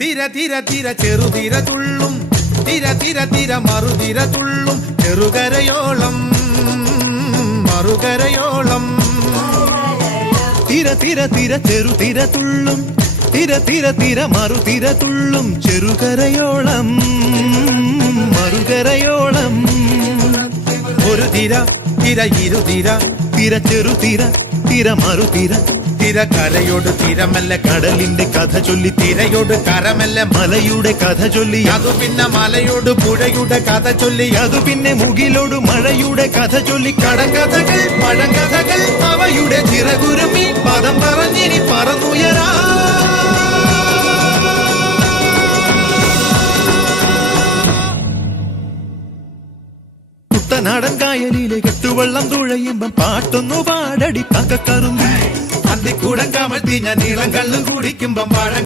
തിര തിര തിര ചെറുതിര തുള്ളും തിര തിര തിര മറുതിര തുള്ളും ചെറുകരയോളം മറുകരയോളം തിര തിര തിര ചെറുതിര തുള്ളും തിര തിര തിര മറുതിര തുള്ളും ചെറുകരയോളം മറുകരയോളം ഒരു തിര തിര ഇരുതിര തിര ചെറുതിര തിര മറുതിര തിര കരയോട് തിരമല്ല കടലിന്റെ കഥ ചൊല്ലി തിരയോട് കരമല്ല മലയുടെ കഥ ചൊല്ലി അതു പിന്നെ മലയോട് പുഴയുടെ കഥ ചൊല്ലി അതു പിന്നെ മുകിലോട് മഴയുടെ കഥ ചൊല്ലി കടങ്കഥകൾ പഴങ്കഥകൾ അവയുടെ ചിറകുരുമി പദം പറഞ്ഞിനി പറന്നുയരാ കുട്ടനാടൻ കായലിലെ കെട്ടുവെള്ളം തുഴയുമ്പം പാട്ടൊന്നു പാടടി കാക്കക്കറുമ്പി അന്തിക്കൂടം കമഴ്ത്തി ഞാൻ നീളം കള്ളും കുടിക്കുമ്പം